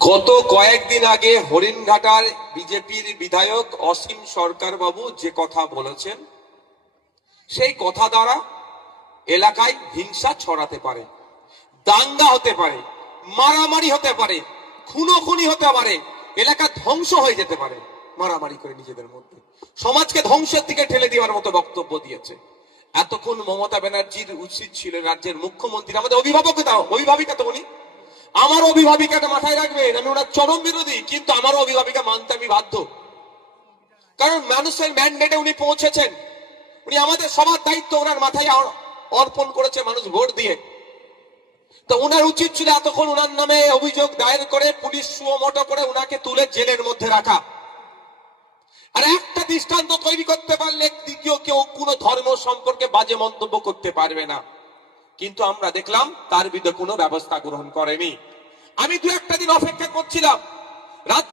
গত কয়েকদিন আগে হরিণঘাটার বিজেপির বিধায়ক অসীম সরকার বাবু যে কথা বলেছেন, সেই কথা দ্বারা এলাকায় হিংসা ছড়াতে পারে, দাঙ্গা হতে পারে, মারামারি হতে পারে, খুনোখুনি হতে পারে, এলাকা ধ্বংস হয়ে যেতে পারে। মারামারি করে নিজেদের মধ্যে সমাজকে ধ্বংসের দিকে ঠেলে দেওয়ার মতো বক্তব্য দিয়েছে। এতক্ষণ মমতা ব্যানার্জির উচিত ছিল রাজ্যের মুখ্যমন্ত্রী, আমাদের অভিভাবিকা তো উনি, আমার অভিভাবিকাটা মাথায় রাখবেন। আমি ওনার চরম বিরোধী, কিন্তু আমার অভিভাবিকা মানতে আমি বাধ্য, কারণ মানুষের ম্যান্ডেটে উনি পৌঁছেছেন। উনি আমাদের সবার দায়িত্ব ওনার মাথায় অর্পণ করেছে মানুষ ভোট দিয়ে। তো ওনার উচিত ছিল এতক্ষণ ওনার নামে অভিযোগ দায়ের করে পুলিশ সুমোটো করে ওনাকে তুলে জেলের মধ্যে রাখা। আর একটা দৃষ্টান্ত তৈরি করতে পারলে দ্বিতীয় কেউ কোনো ধর্ম সম্পর্কে বাজে মন্তব্য করতে পারবে না। কিন্তু আমরা দেখলাম তার বিরুদ্ধে কোনো ব্যবস্থা গ্রহণ করেনি। আমি দু একটা দিন অপেক্ষা করছিলাম। রাত